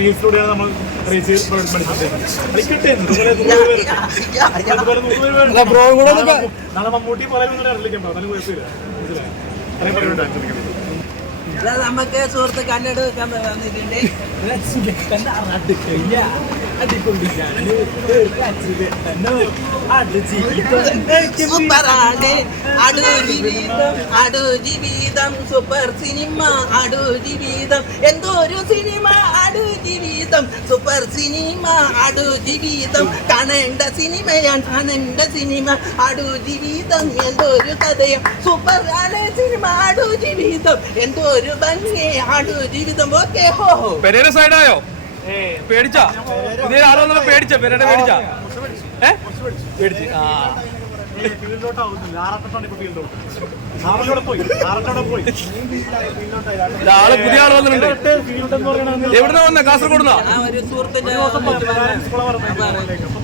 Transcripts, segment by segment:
റീൽസിലൂടെയാണ് നമ്മൾ റീച്ച് നാളെ മമ്മൂട്ടി പറയുന്നുണ്ട് അറിയിക്കണ്ടോ നല്ല കുഴപ്പമില്ല നമുക്ക് സുഹൃത്ത് കന്നഡ വന്നിട്ടുണ്ട്. സൂപ്പറാണ് അടുജീവിതം സൂപ്പർ സിനിമ അടുജീവിതം എന്തോ ഒരു സിനിമ അടുജീവിതം സൂപ്പർ സിനിമ അടുജീവിതം കാണേണ്ട സിനിമയാണ് കാണേണ്ട സിനിമ അടുജീവിതം എന്തോ ഒരു കഥയും സൂപ്പർ ആണ് സിനിമ അടുജീവിതം എന്തോ ഒരു ഭംഗി അടുജീവിതം. ഓക്കെ ഹോ പെരേര സൈഡായോ? പേടിച്ചാ പുതിയ ആളൊന്നും പേടിച്ച പെരേര പേടിച്ചാ പേടിച്ച് ആള് പുതിയ ആള് വന്നിട്ടുണ്ട്. എവിടുന്ന വന്നേ? കാസർഗോഡ്.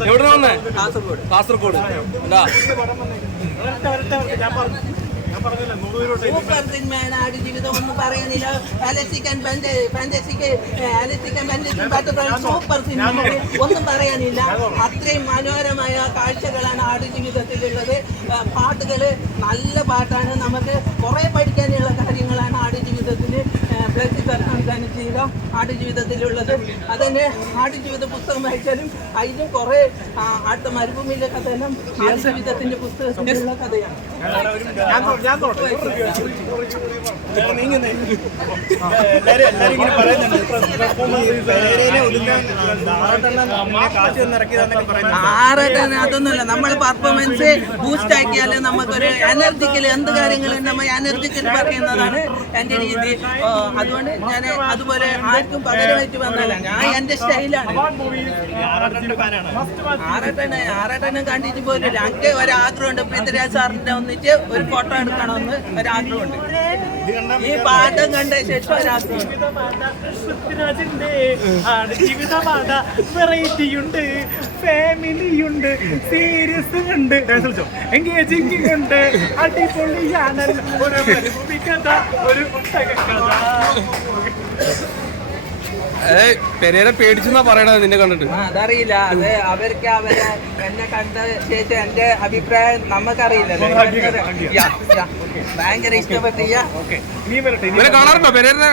എവിടുന്ന വന്നേ? കാസർഗോഡ്. എന്താ സൂപ്പർ സിനിമയാണ് ആടുജീവിതം. ഒന്നും പറയാനില്ല. സൂപ്പർ സിനിമ ഒന്നും പറയാനില്ല. അത്രയും മനോഹരമായ കാഴ്ചകളാണ് ആടുജീവിതത്തിലുള്ളത്. പാട്ടുകള് നല്ല പാട്ടാണ്. നമുക്ക് കുറെ പഠിക്കാനുള്ള കാര്യങ്ങളാണ് ആടുജീവിതത്തിൽ സംവിധാനം ചെയ്യുക ആടുജീവിതത്തിലുള്ളത്. അതിന് ആടുജീവിത പുസ്തകം വായിച്ചാലും അതിലും കുറെ അടുത്ത മരുഭൂമിയിലെ കഥയെല്ലാം ആടുജീവിതത്തിന്റെ പുസ്തകത്തിലുള്ള കഥയാണ്. അതൊന്നുമല്ല. നമ്മൾ പെർഫോമൻസ് ബൂസ്റ്റ് ആക്കിയാല് നമുക്കൊരു എനർജിക്കൽ എന്ത് കാര്യങ്ങളും നമ്മൾ എനർജിക്കൽ പറയുന്നതാണ് എന്റെ രീതി. അതുകൊണ്ട് ഞാൻ അതുപോലെ ആർക്കും പകരമായിട്ട് വന്നല്ല. ഞാൻ എന്റെ സ്റ്റൈലാണ്. ആറാട്ടനെ കണ്ടിട്ട് പോലും ഞങ്ങൾക്ക് ഒരാഗ്രഹമുണ്ട്. പൃഥ്വിരാജ് സാറിന്റെ ഒന്നിച്ച് ഒരു ഫോട്ടോ എടുക്കണമെന്ന് ഒരാഗ്രഹമുണ്ട്. ഈ പാഠം കണ്ട ശേഷം ഒരാഗ്രഹമുണ്ട്. വെറൈറ്റിയുണ്ട്, ഫാമിലിയുണ്ട്, സീരിയസ് ഉണ്ട്, എൻഗേജിംഗ് ഉണ്ട്, അടിപൊളിയാണ് ഒരു കഥ, ഒരു പെരേര പേടിച്ചെന്നാ പറയണത് നിന്നെ കണ്ടിട്ട്. അതറിയില്ല. അത് അവർക്ക് എന്നെ കണ്ട ശേഷം എന്റെ അഭിപ്രായം നമുക്കറിയില്ലല്ലോ. ഭയങ്കര ഇഷ്ടപ്പെട്ടില്ല. കാണാറുണ്ടോ പെരേരനെ?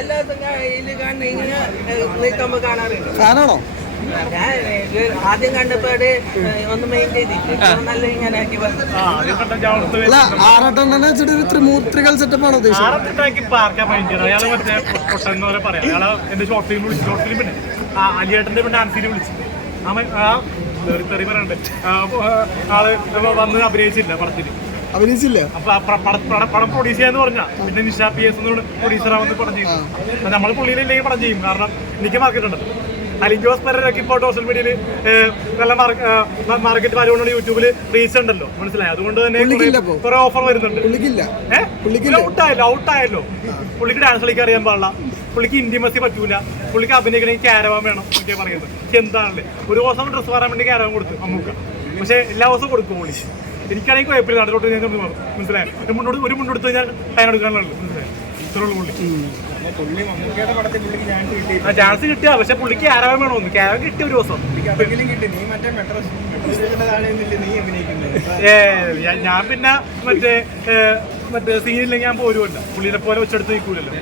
എല്ലാത്തും ഇതിൽ കാണുന്ന ഇങ്ങനെ നിൽക്കുമ്പോ കാണാറുണ്ട്. ഫാനാണോ? ഞാൻ ആദ്യം കണ്ടപ്പോ ഒന്ന് മെയിൻറ്റെയിൻ ചെയ്തിട്ട് നല്ല ഇങ്ങനെ ആക്കി ത്രിമൂർത്തികൾ സെറ്റപ്പാണോ അലിയേട്ടന്റെ ഡാൻസിൽ വിളിച്ചു. തെറി പറയണ്ട് ആള് വന്ന് അഭിനയിച്ചില്ല പടത്തിന്. അഭിനയിച്ചില്ല. പടം പ്രൊഡ്യൂസ് ചെയ്യാന്ന് പറഞ്ഞാ പിന്നെ നിഷ PS പ്രൊഡ്യൂസറാവെന്ന് പടം ചെയ്യും. നമ്മള് പുള്ളിയിലില്ലെങ്കിൽ പടം ചെയ്യും. കാരണം എനിക്ക് മാർക്കറ്റ് ഉണ്ട്. അലിജോസ് പെരേരയ്ക്ക് ഇപ്പോൾ സോഷ്യൽ മീഡിയയിൽ നല്ല മാർക്കറ്റ് വാല്യൂണ്ട്. യൂട്യൂബിൽ റീച്ച് ഉണ്ടല്ലോ, മനസ്സിലായി. അതുകൊണ്ട് തന്നെ കുറെ ഓഫർ വരുന്നുണ്ട്. ഔട്ടായല്ലോ. പുള്ളിക്ക് ഡാൻസ് കളിക്കാൻ അറിയാൻ പാടില്ല, പുള്ളിക്ക് ഇന്റിമസി പറ്റൂല, പുള്ളിക്ക് അഭിനയിക്കണമെങ്കിൽ ക്യാരവാൻ വേണം എന്നൊക്കെ പറയുന്നത്. പക്ഷെ എന്താണല്ലേ, ഒരു ദിവസം ഡ്രസ്സ് പറയാൻ വേണ്ടി ക്യാരവാൻ കൊടുത്തു അമ്മൂക്ക. പക്ഷെ എല്ലാ ദിവസവും കൊടുക്കും പുള്ളി. എനിക്കാണെങ്കിൽ കുഴപ്പമില്ല. നാട്ടിലോട്ട് ഞാൻ മനസ്സിലായി. ഒരു മുണ്ടെടുത്ത് ഞാൻ ടൈം എടുക്കാനുള്ളത്, മനസ്സിലായി. ഇത്രയുള്ള പുള്ളി ചാൻസ് കിട്ടിയ. പക്ഷെ പുള്ളിക്ക് ക്യാരവാൻ വേണമെന്ന്. ക്യാരവാൻ കിട്ടിയ ഒരു ദിവസം ഞാൻ പിന്നെ മറ്റേ സീനില്ലെങ്കിൽ ഞാൻ പോരുമല്ല. പുള്ളിനെ പോലെ വെച്ചെടുത്ത് നിൽക്കൂലല്ലോ.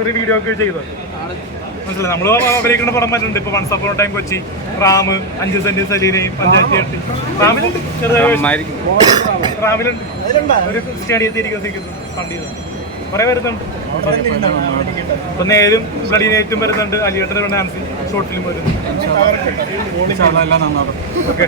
ഒരു വീഡിയോ ഒക്കെ ചെയ്തത് മനസ്സിലായി. നമ്മൾ അഭിനയിക്കുന്ന പടം പറ്റുന്നുണ്ട്. ഇപ്പൊ once upon time Kochi, Ram, 5 cent സലീനയും, പഞ്ചായത്ത് 8 റാമിലുണ്ട്. റാമിലുണ്ട്. ഒരു സ്റ്റേഡിയത്തിൽ ഫണ്ട് ചെയ്തത് കുറെ വരുന്നുണ്ട്. ഇപ്പൊ നേരും ബ്ലഡി നൈറ്റും വരുന്നുണ്ട്. അലിയേട്ടന്റെ ഡാൻസ് ഷോർട്ട് ഫിലിം വരുന്നുണ്ട്. ഓക്കെ.